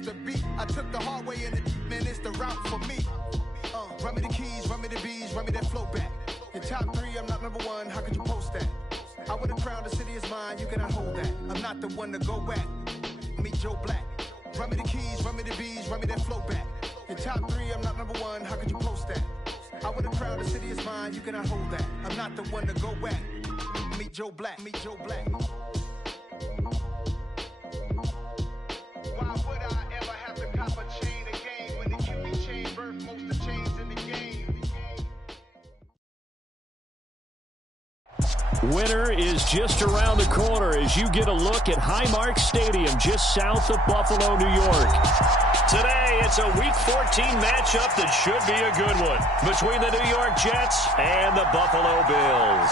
missed the beat. I took the hard way and man, it's the route for me. Run me the keys, run me the bees, run me that flow back. In top 3, I'm not number 1, how could you post that? I would have crowned the city is mine, you cannot hold that. I'm not the one to go back. Meet Joe Black. Run me the keys, run me the bees, run me that flow back. In top 3, I'm not number 1, how could you post that? I would have crowned the city is mine, you cannot hold that. I'm not the one to go back. Meet Joe Black, meet Joe Black. Why would I ever have to cop a chain again when the QB chain birth most of chains in the game? Winter is just around the corner as you get a look at Highmark Stadium just south of Buffalo, New York. Today, it's a Week 14 matchup that should be a good one between the New York Jets and the Buffalo Bills.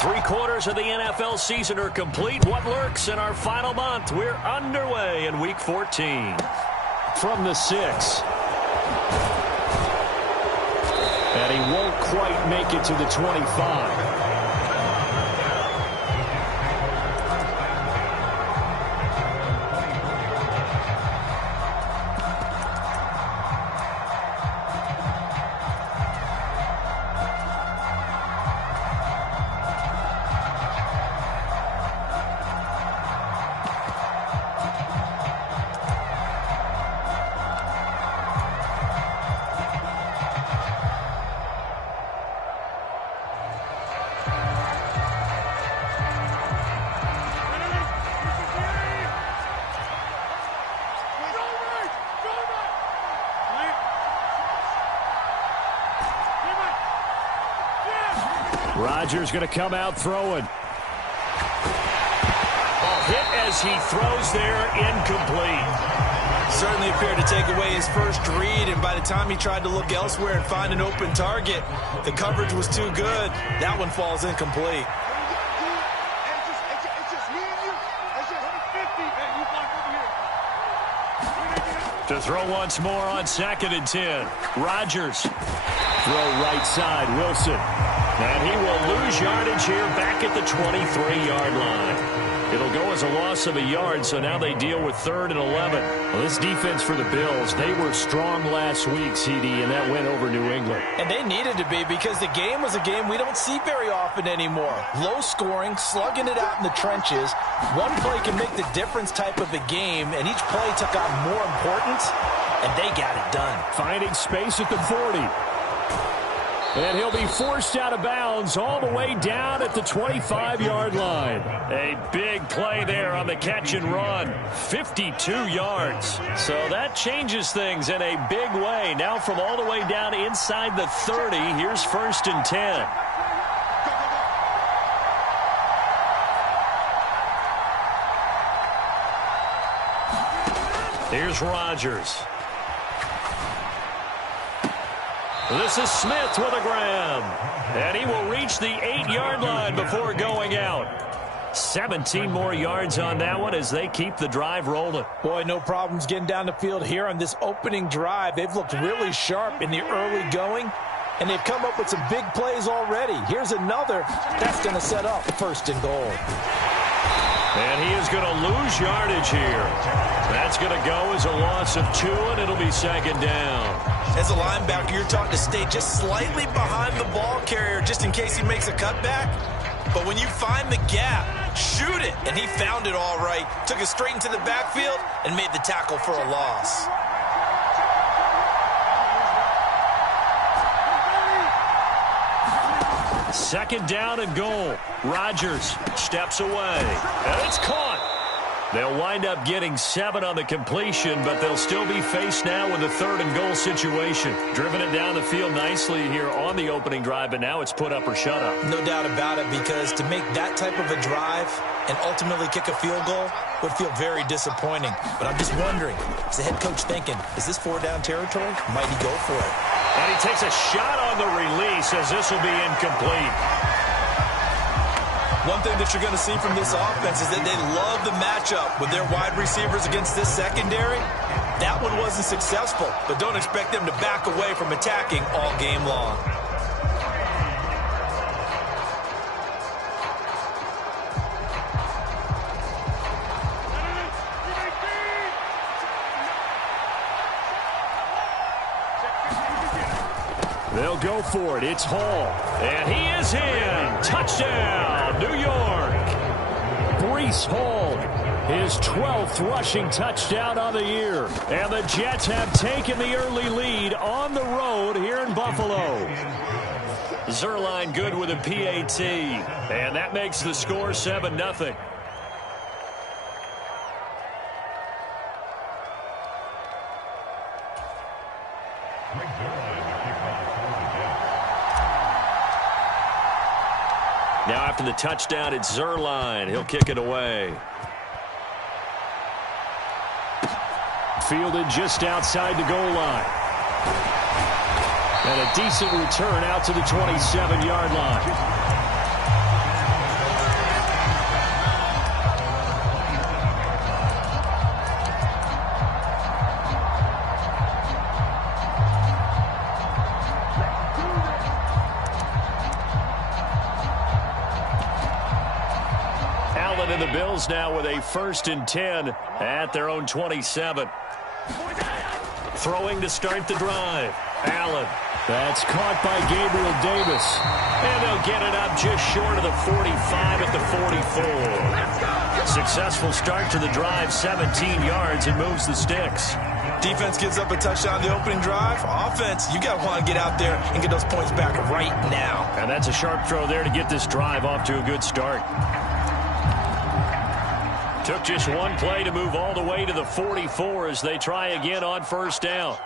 3/4 of the NFL season are complete. What lurks in our final month? We're underway in Week 14. From the 6. And he won't quite make it to the 25. Rodgers going to come out throwing. Hit as he throws there, incomplete. Certainly appeared to take away his first read, and by the time he tried to look elsewhere and find an open target, the coverage was too good. That one falls incomplete. To throw once more on 2nd and 10. Rodgers. Throw right side, Wilson. And he will lose yardage here back at the 23-yard line. It'll go as a loss of a yard, so now they deal with 3rd and 11. Well, this defense for the Bills, they were strong last week, CD, and that went over New England. And they needed to be because the game was a game we don't see very often anymore. Low scoring, slugging it out in the trenches. One play can make the difference type of a game, and each play took on more importance, and they got it done. Finding space at the 40. And he'll be forced out of bounds all the way down at the 25-yard line. A big play there on the catch and run. 52 yards. So that changes things in a big way. Now from all the way down inside the 30, here's 1st and 10. Here's Rodgers. This is Smith with a grab. And he will reach the 8-yard line before going out. 17 more yards on that one as they keep the drive rolling. Boy, no problems getting down the field here on this opening drive. They've looked really sharp in the early going, and they've come up with some big plays already. Here's another that's going to set up 1st and goal. And he is going to lose yardage here. That's going to go as a loss of 2, and it'll be 2nd down. As a linebacker, you're taught to stay just slightly behind the ball carrier just in case he makes a cutback. But when you find the gap, shoot it. And he found it all right. Took it straight into the backfield and made the tackle for a loss. Second down and goal. Rodgers steps away. And it's caught. They'll wind up getting 7 on the completion, but they'll still be faced now with a 3rd and goal situation. Driven it down the field nicely here on the opening drive, but now it's put up or shut up. No doubt about it, because to make that type of a drive and ultimately kick a field goal would feel very disappointing. But I'm just wondering, is the head coach thinking, is this 4-down territory? Might he go for it? And he takes a shot on the release as this will be incomplete. One thing that you're going to see from this offense is that they love the matchup with their wide receivers against this secondary. That one wasn't successful, but don't expect them to back away from attacking all game long. They'll go for it. It's Hall. And he is in. Touchdown, New York. Breece Hall, his 12th rushing touchdown on the year. And the Jets have taken the early lead on the road here in Buffalo. Zerline good with a PAT. And that makes the score 7-0. Now after the touchdown, it's Zerline. He'll kick it away. Fielded just outside the goal line. And a decent return out to the 27-yard line. And the Bills now with a 1st and 10 at their own 27. Throwing to start the drive. Allen. That's caught by Gabriel Davis. And they'll get it up just short of the 45 at the 44. Successful start to the drive, 17 yards, and moves the sticks. Defense gives up a touchdown the opening drive. Offense, you got to want to get out there and get those points back right now. And that's a sharp throw there to get this drive off to a good start. Took just one play to move all the way to the 44 as they try again on 1st down.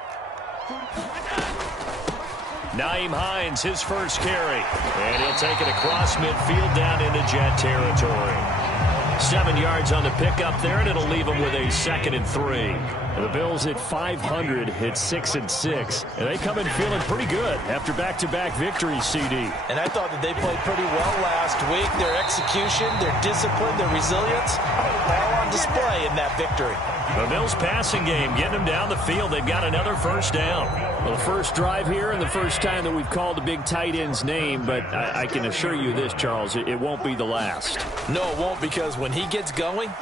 Nyheim Hines, his first carry. And he'll take it across midfield down into Jet territory. 7 yards on the pickup there, and it'll leave them with a 2nd and 3. And the Bills at 500 hit 6 and 6. And they come in feeling pretty good after back-to-back victories, CD. And I thought that they played pretty well last week. Their execution, their discipline, their resilience, all on display in that victory. The Bills passing game, getting them down the field. They've got another 1st down. Well, the first drive here and the first time that we've called the big tight end's name, but I can assure you this, Charles, it won't be the last. No, it won't, because when he gets going,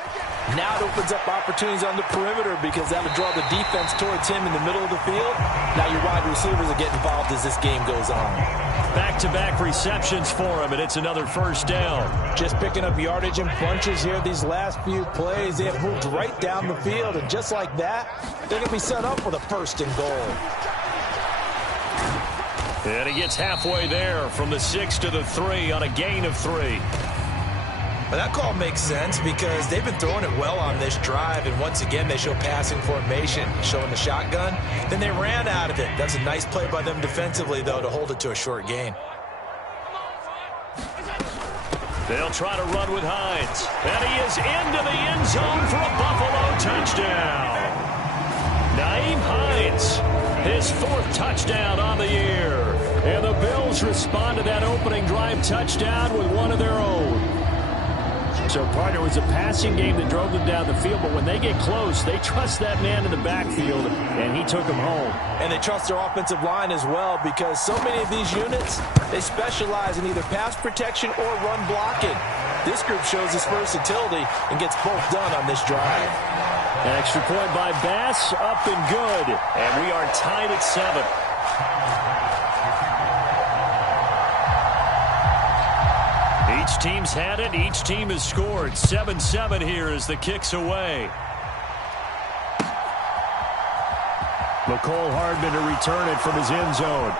now it opens up opportunities on the perimeter because that'll draw the defense towards him in the middle of the field. Now your wide receivers will get involved as this game goes on. Back-to-back receptions for him, and it's another 1st down. Just picking up yardage in bunches here these last few plays. They have moved right down the field, and just like that, they're going to be set up with a 1st and goal. And he gets halfway there from the 6 to the 3 on a gain of 3. But that call makes sense because they've been throwing it well on this drive, and once again they show passing formation, showing the shotgun. Then they ran out of it. That's a nice play by them defensively, though, to hold it to a short gain. They'll try to run with Hines. And he is into the end zone for a Buffalo touchdown. Nyheim Hines, his 4th touchdown on the year. And the Bills respond to that opening drive touchdown with one of their own. So, partner, it was a passing game that drove them down the field, but when they get close, they trust that man in the backfield, and he took them home. And they trust their offensive line as well because so many of these units, they specialize in either pass protection or run blocking. This group shows its versatility and gets both done on this drive. An extra point by Bass, up and good, and we are tied at 7. Each team's had it. Each team has scored. 7-7 here as the kick's away. McCole Hardman to return it from his end zone.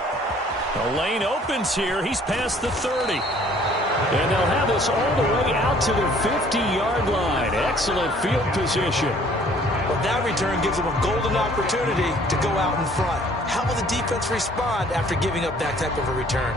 The lane opens here. He's past the 30. And they'll have this all the way out to the 50-yard line. Excellent field position. Well, that return gives them a golden opportunity to go out in front. How will the defense respond after giving up that type of a return?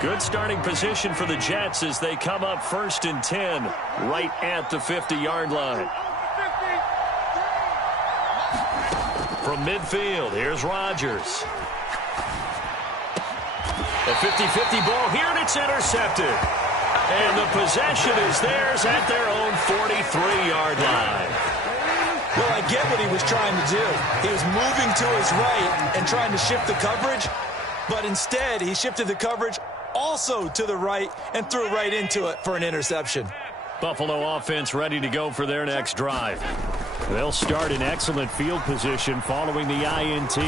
Good starting position for the Jets as they come up 1st and 10 right at the 50-yard line. From midfield, here's Rodgers. A 50-50 ball here, and it's intercepted. And the possession is theirs at their own 43-yard line. Well, I get what he was trying to do. He was moving to his right and trying to shift the coverage, but instead he shifted the coverage also to the right and threw right into it for an interception. Buffalo offense ready to go for their next drive. They'll start in excellent field position following the INT.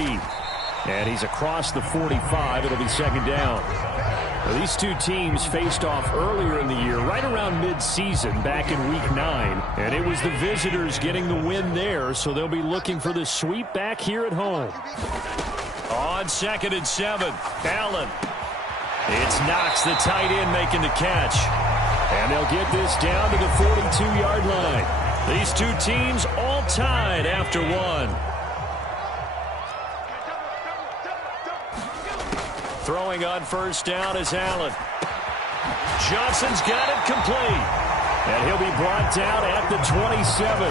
And he's across the 45. It'll be 2nd down. Now, these two teams faced off earlier in the year, right around mid-season, back in Week 9. And it was the visitors getting the win there, so they'll be looking for the sweep back here at home. On 2nd and 7, Allen. It's Knox, the tight end, making the catch. And they'll get this down to the 42-yard line. These two teams all tied after one. Throwing on 1st down is Allen. Johnson's got it complete. And he'll be brought down at the 27.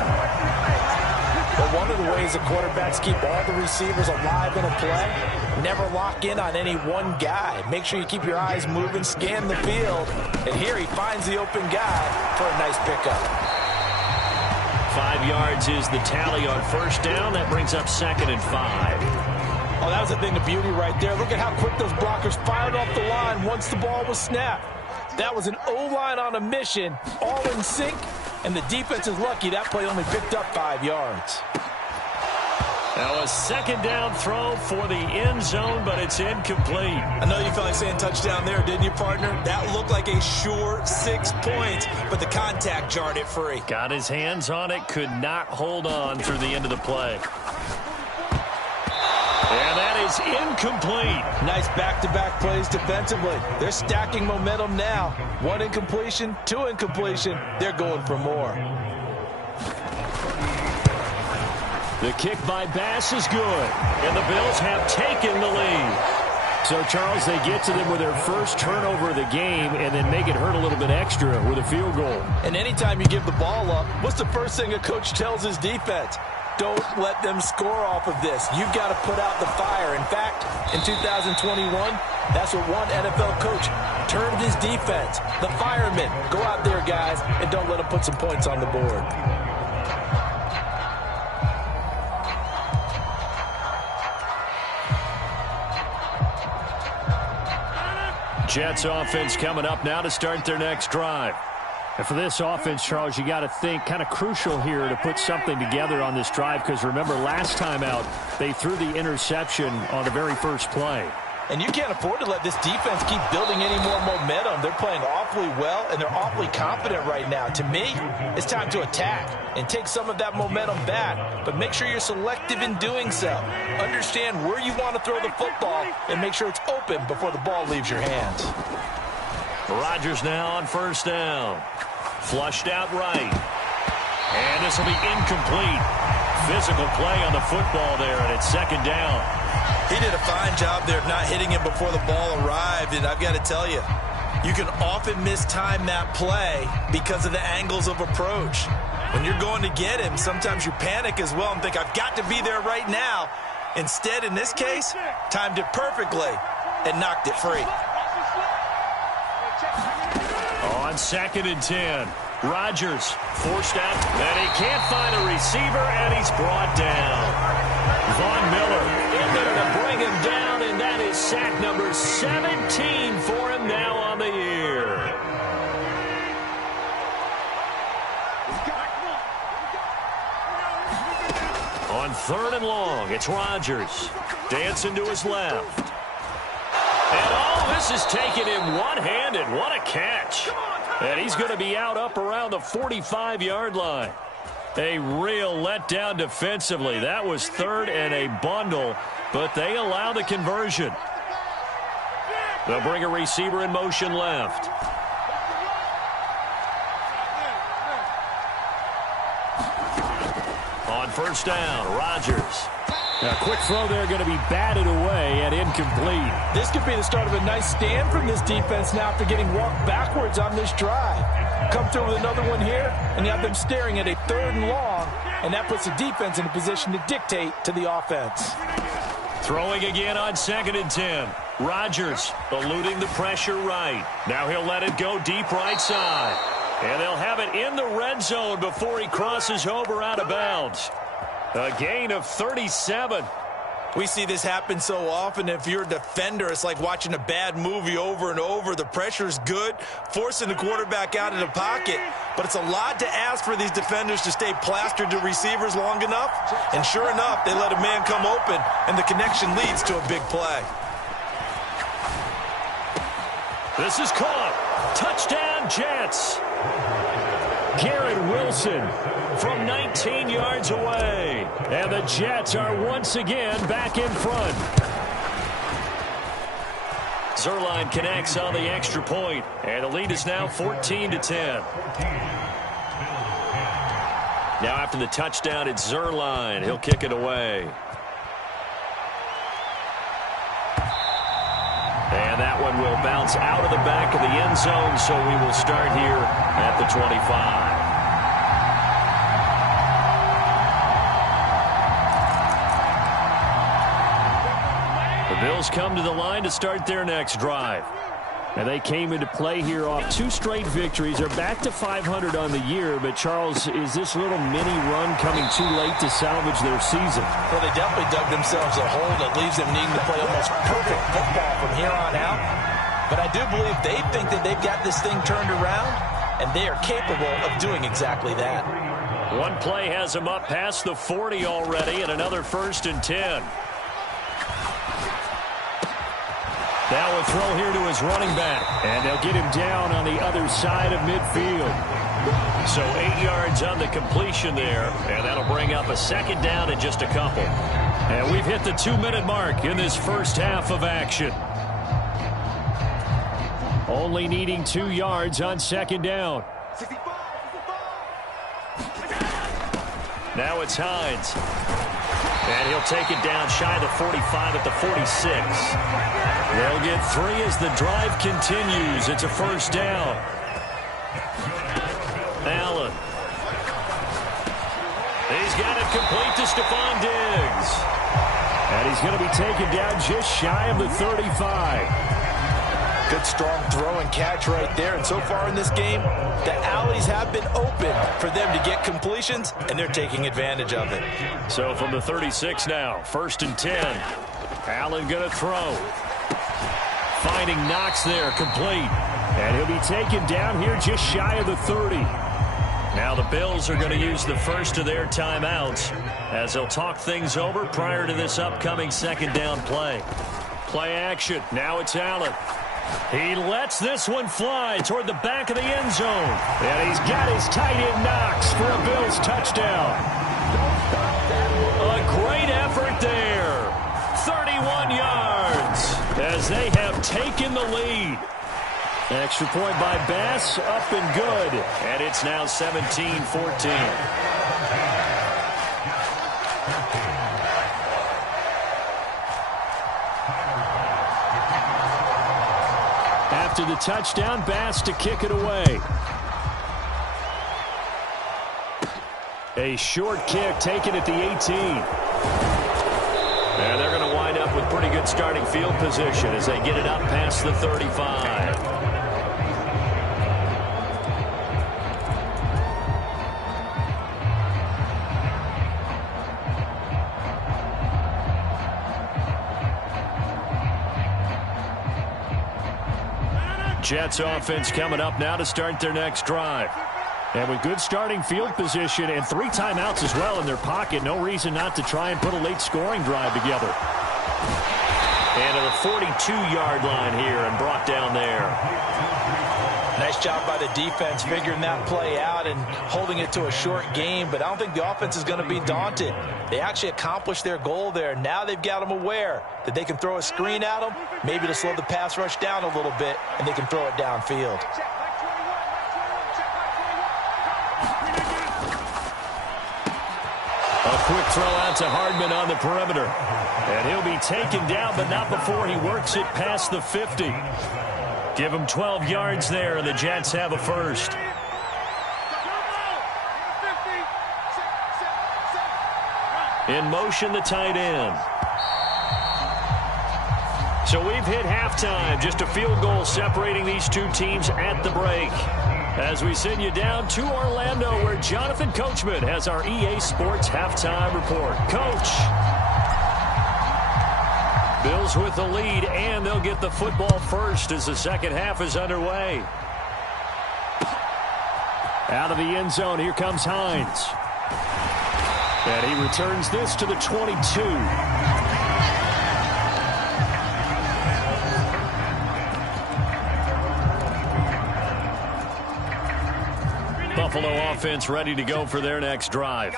But one of the ways the quarterbacks keep all the receivers alive in a play, never lock in on any one guy. Make sure you keep your eyes moving, scan the field. And here he finds the open guy for a nice pickup. 5 yards is the tally on 1st down. That brings up 2nd and 5. Oh, that was a thing of beauty right there. Look at how quick those blockers fired off the line once the ball was snapped. That was an O-line on a mission, all in sync, and the defense is lucky that play only picked up 5 yards. Now a 2nd down throw for the end zone, but it's incomplete. I know you felt like saying touchdown there, didn't you, partner? That looked like a sure 6 points, but the contact jarred it free. Got his hands on it, could not hold on through the end of the play. And that is incomplete. Nice back-to-back plays defensively. They're stacking momentum now. 1 incompletion, 2 incompletion. They're going for more. The kick by Bass is good. And the Bills have taken the lead. So, Charles, they get to them with their first turnover of the game and then make it hurt a little bit extra with a field goal. And anytime you give the ball up, what's the first thing a coach tells his defense? Don't let them score off of this. You've got to put out the fire. In fact, in 2021, that's what one NFL coach termed his defense. The firemen. Go out there, guys, and don't let them put some points on the board. Jets offense coming up now to start their next drive. And for this offense, Charles, you got to think kind of crucial here to put something together on this drive because remember last time out they threw the interception on the very first play. And you can't afford to let this defense keep building any more momentum. They're playing awfully well, and they're awfully confident right now. To me, it's time to attack and take some of that momentum back. But make sure you're selective in doing so. Understand where you want to throw the football and make sure it's open before the ball leaves your hands. Rodgers now on 1st down. Flushed out right. And this will be incomplete. Physical play on the football there, and it's 2nd down. He did a fine job there of not hitting him before the ball arrived, and I've got to tell you, you can often mistime that play because of the angles of approach. When you're going to get him, sometimes you panic as well and think, I've got to be there right now. Instead, in this case, timed it perfectly and knocked it free. On 2nd and 10, Rodgers forced out, and he can't find a receiver, and he's brought down. Von Miller in there to bring him down, and that is sack number 17 for him now on the year. On 3rd and long, it's Rodgers. Dancing to his left. And all this is taken in one-handed. What a catch. And he's going to be out up around the 45-yard line. A real letdown defensively. That was 3rd and a bundle, but they allow the conversion. They'll bring a receiver in motion left. On 1st down, Rodgers. A quick throw there going to be batted away and incomplete. This could be the start of a nice stand from this defense now after getting walked backwards on this drive. Come through with another one here, and you have them staring at a 3rd and long, and that puts the defense in a position to dictate to the offense. Throwing again on 2nd and 10. Rodgers eluding the pressure right. Now he'll let it go deep right side. And they'll have it in the red zone before he crosses over out of bounds. A gain of 37. We see this happen so often. If you're a defender, it's like watching a bad movie over and over. The pressure is good, forcing the quarterback out of the pocket. But it's a lot to ask for these defenders to stay plastered to receivers long enough. And sure enough, they let a man come open, and the connection leads to a big play. This is caught. Touchdown, Jets. Garrett Wilson from 19 yards away. And the Jets are once again back in front. Zuerlein connects on the extra point, and the lead is now 14-10. Now after the touchdown, it's Zuerlein. He'll kick it away. And that one will bounce out of the back of the end zone, so we will start here at the 25. The Bills come to the line to start their next drive. And they came into play here off 2 straight victories. They're back to 500 on the year. But, Charles, is this little mini run coming too late to salvage their season? Well, they definitely dug themselves a hole that leaves them needing to play almost perfect football from here on out. But I do believe they think that they've got this thing turned around, and they are capable of doing exactly that. One play has them up past the 40 already, and another 1st and 10. Now a throw here to his running back. And they'll get him down on the other side of midfield. So 8 yards on the completion there. And that'll bring up a 2nd down in just a couple. And we've hit the 2-minute mark in this first half of action. Only needing 2 yards on 2nd down. Now it's Hines. And he'll take it down shy of the 45 at the 46. They'll get 3 as the drive continues. It's a 1st down. Allen. He's got it complete to Stephon Diggs. And he's going to be taken down just shy of the 35. Good strong throw and catch right there. And so far in this game, the alleys have been open for them to get completions, and they're taking advantage of it. So from the 36 now, 1st and 10. Allen going to throw. Finding Knox there, complete. And he'll be taken down here just shy of the 30. Now the Bills are going to use the first of their timeouts as they'll talk things over prior to this upcoming 2nd down play. Play action. Now it's Allen. He lets this one fly toward the back of the end zone. And he's got his tight end Knox for a Bills touchdown. A great effort there. 31 yards as they have taken the lead. Extra point by Bass, up and good. And it's now 17-14. After the touchdown, Bass to kick it away. A short kick taken at the 18. And they're going to wind up with pretty good starting field position as they get it up past the 35. Jets offense coming up now to start their next drive. And with good starting field position and 3 timeouts as well in their pocket, no reason not to try and put a late scoring drive together. And to the 42-yard line here and brought down there. Nice job by the defense figuring that play out and holding it to a short game, but I don't think the offense is going to be daunted. They actually accomplished their goal there. Now they've got them aware that they can throw a screen at them, maybe to slow the pass rush down a little bit, and they can throw it downfield. A quick throw out to Hardman on the perimeter. And he'll be taken down, but not before he works it past the 50. Give him 12 yards there, and the Jets have a first. In motion, the tight end. So we've hit halftime. Just a field goal separating these two teams at the break. As we send you down to Orlando, where Jonathan Coachman has our EA Sports halftime report. Coach. Bills with the lead, and they'll get the football first as the second half is underway. Out of the end zone, here comes Hines. And he returns this to the 22. Buffalo offense ready to go for their next drive.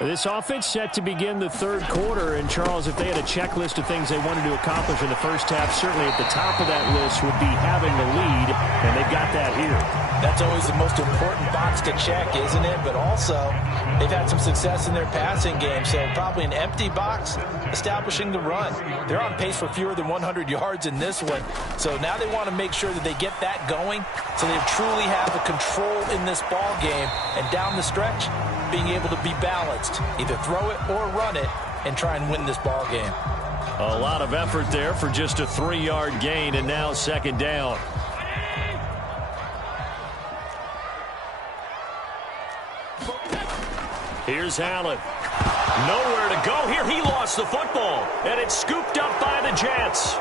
This offense set to begin the third quarter, and Charles, if they had a checklist of things they wanted to accomplish in the first half, certainly at the top of that list would be having the lead, and they've got that here. That's always the most important box to check, isn't it? But also, they've had some success in their passing game, so probably an empty box establishing the run. They're on pace for fewer than 100 yards in this one, so now they want to make sure that they get that going so they truly have the control in this ball game, and down the stretch, being able to be balanced, either throw it or run it, and try and win this ball game. A lot of effort there for just a 3-yard gain, and now second down. Here's Allen. Nowhere to go here. He lost the football, and it's scooped up by the Jets.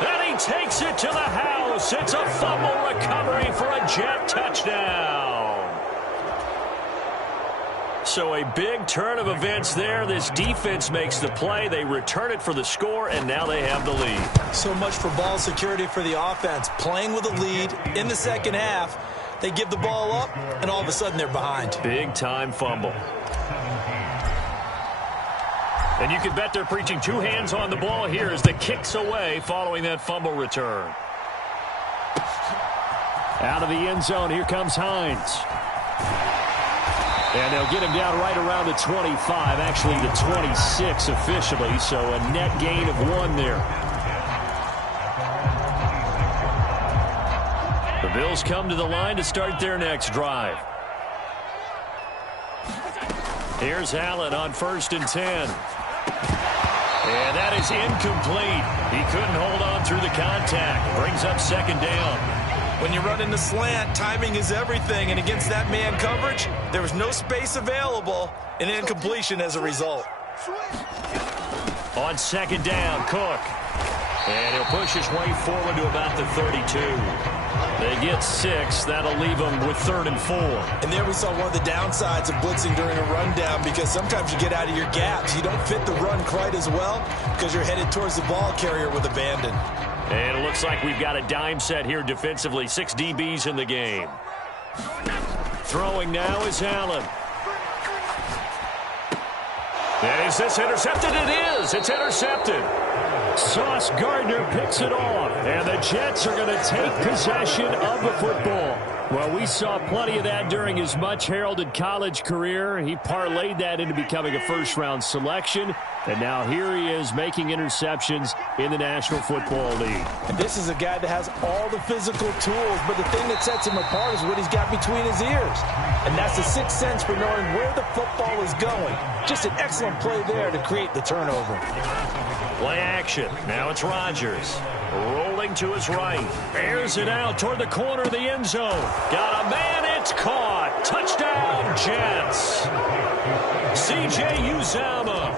And he takes it to the house. It's a fumble recovery for a Jet touchdown. So a big turn of events there. This defense makes the play. They return it for the score, and now they have the lead. So much for ball security for the offense. Playing with a lead in the second half. They give the ball up, and all of a sudden they're behind. Big-time fumble. And you can bet they're preaching two hands on the ball here as the kick's away following that fumble return. Out of the end zone, here comes Hines. And they'll get him down right around the 25, actually the 26 officially, so a net gain of 1 there. The Bills come to the line to start their next drive. Here's Allen on 1st and 10. And that is incomplete. He couldn't hold on through the contact. Brings up second down. When you run in the slant, timing is everything. And against that man coverage, there was no space available, and incompletion as a result. On second down, Cook. And he'll push his way forward to about the 32. They get 6. That'll leave them with 3rd and 4. And there we saw one of the downsides of blitzing during a rundown, because sometimes you get out of your gaps. You don't fit the run quite as well because you're headed towards the ball carrier with abandon. And it looks like we've got a dime set here defensively. 6 DBs in the game. Throwing now is Allen. And is this intercepted? It is. It's intercepted. Sauce Gardner picks it off, and the Jets are going to take possession of the football. Well, we saw plenty of that during his much-heralded college career. He parlayed that into becoming a first-round selection, and now here he is making interceptions in the National Football League. And this is a guy that has all the physical tools, but the thing that sets him apart is what he's got between his ears. And that's the sixth sense for knowing where the football is going. Just an excellent play there to create the turnover. Play action. Now it's Rodgers. Rolling to his right. Airs it out toward the corner of the end zone. Got a man. It's caught. Touchdown, Jets. C.J. Uzomah,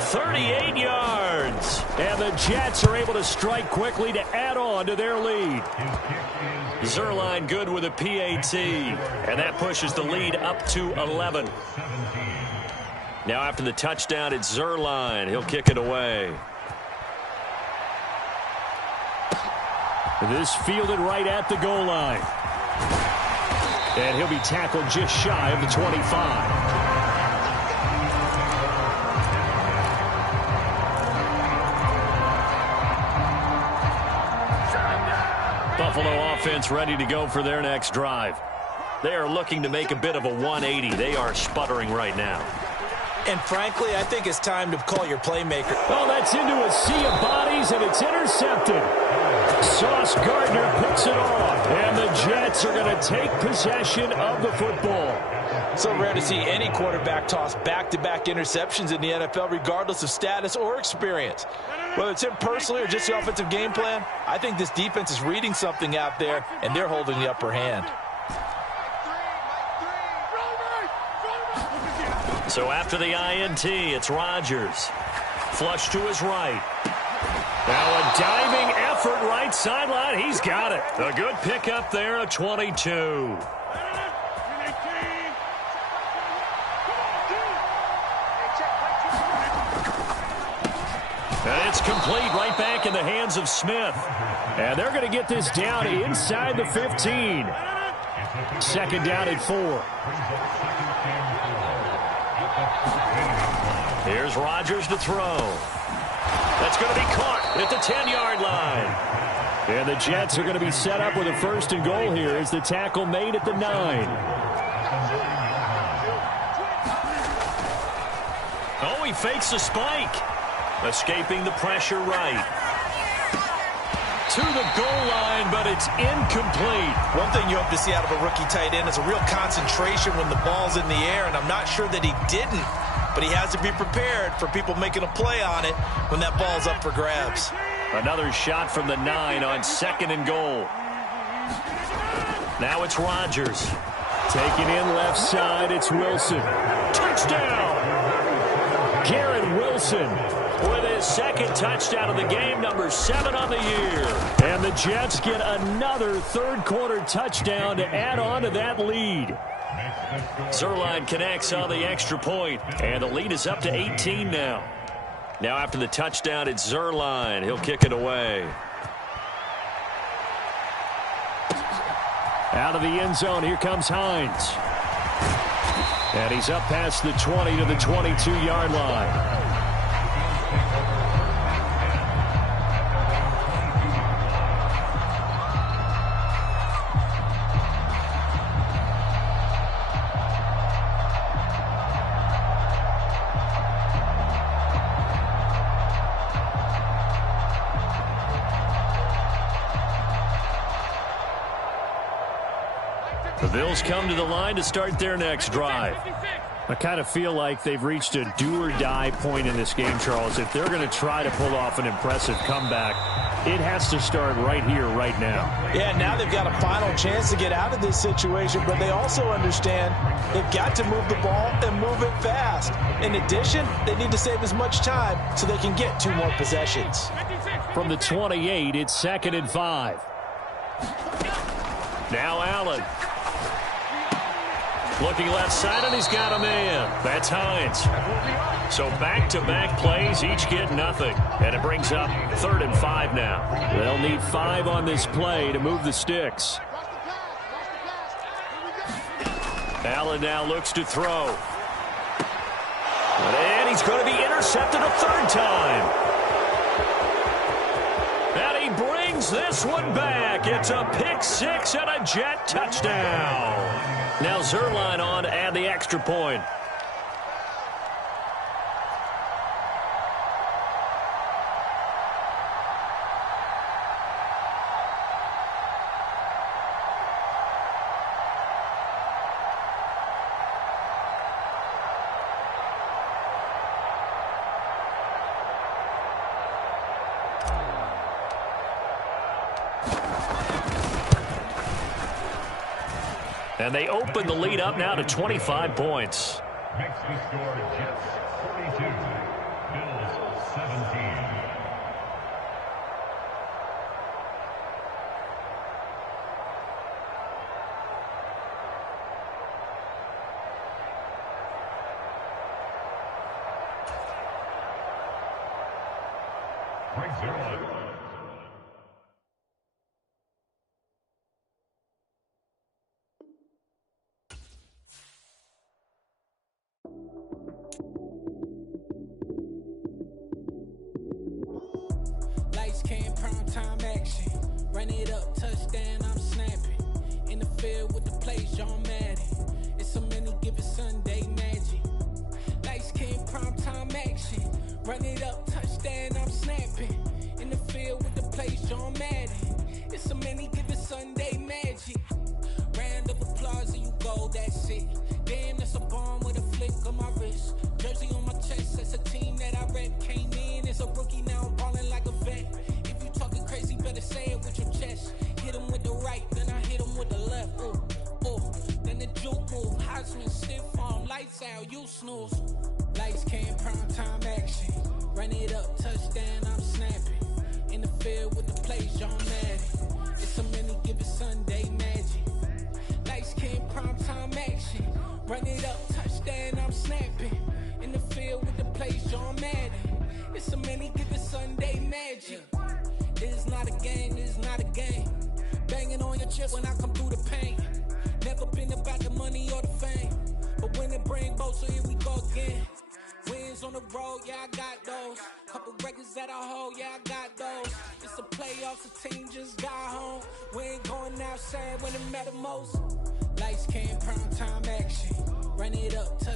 38 yards. And the Jets are able to strike quickly to add on to their lead. Zerline good with a PAT. And that pushes the lead up to 11. Now after the touchdown, it's Zerline. He'll kick it away. This fielded right at the goal line. And he'll be tackled just shy of the 25. Buffalo offense ready to go for their next drive. They are looking to make a bit of a 180. They are sputtering right now. And frankly, I think it's time to call your playmaker. Oh, that's into a sea of bodies, and it's intercepted. Sauce Gardner picks it off, and the Jets are going to take possession of the football. So rare to see any quarterback toss back-to-back interceptions in the NFL, regardless of status or experience. Whether it's him personally or just the offensive game plan, I think this defense is reading something out there, and they're holding the upper hand. So after the INT, it's Rodgers. Flush to his right. Now a diving effort right sideline. He's got it. A good pickup there, a 22. And it's complete right back in the hands of Smith. And they're going to get this down inside the 15. Second down and 4. Here's Rodgers to throw. That's going to be caught at the 10-yard line. And the Jets are going to be set up with a first and goal here as the tackle made at the 9. Oh, he fakes the spike. Escaping the pressure right. To the goal line, but it's incomplete. One thing you hope to see out of a rookie tight end is a real concentration when the ball's in the air, and I'm not sure that he didn't, but he has to be prepared for people making a play on it when that ball's up for grabs. Another shot from the 9 on second and goal. Now it's Rodgers. Taking in left side, it's Wilson. Touchdown! Garrett Wilson with his second touchdown of the game, number 7 on the year. And the Jets get another third-quarter touchdown to add on to that lead. Zuerlein connects on the extra point, and the lead is up to 18 now. Now after the touchdown, it's Zuerlein. He'll kick it away. Out of the end zone, here comes Hines. And he's up past the 20 to the 22-yard line. The Bills come to the line to start their next drive. I kind of feel like they've reached a do-or-die point in this game, Charles. If they're going to try to pull off an impressive comeback, it has to start right here, right now. Yeah, now they've got a final chance to get out of this situation, but they also understand they've got to move the ball and move it fast. In addition, they need to save as much time so they can get 2 more possessions. From the 28, it's 2nd and 5. Now Allen. Looking left side, and he's got a man. That's Hines. So back-to-back plays, each get nothing. And it brings up 3rd and 5 now. They'll need 5 on this play to move the sticks. Allen now looks to throw. And he's going to be intercepted a 3rd time. And he brings this one back. It's a pick-6 and a Jet touchdown. Now Zuerlein on to add the extra point. And they open the lead up now to 25 points. Makes the score Jets 42, Bills 17. Greg Zuerlein. Lights came, prime time action. Run it up, touchdown, I'm snapping. In the field with the plays, John Madden. It's so many given Sunday magic. Lights came, Run it up, touchdown, I'm snapping. In the field with the place, John Madden. It's a many given Sunday magic. Round of applause and you go, that's it. Damn, that's a bomb with a flick on my wrist. Jersey on my chest, that's a team that I rep. Came in as a rookie, now I'm ballin' like a vet. If you talking crazy, better say it with your chest. Hit him with the right, then I hit him with the left. Then the juke move, Heisman, stiff arm, lights out, you snooze. Lights came, prime time action. Run it up, touchdown, I'm snapping. In the field with the place, John Madden. It's a many given Sunday magic. Lights came, prime time action. Run it up, touchdown, I'm snapping. In the field with the place, John Madden. It's a many given Sunday magic. This is not a game, this is not a game. Banging on your chest when I come through the pain. Never been about the money or the fame. But when it bring both, so here we go again. Wins on the road, yeah, I got those. Couple records that I hold, yeah, I got those. It's the playoffs, the team just got home. We ain't going outside when it matter most. Lights came, prime time action. Run it up, touch.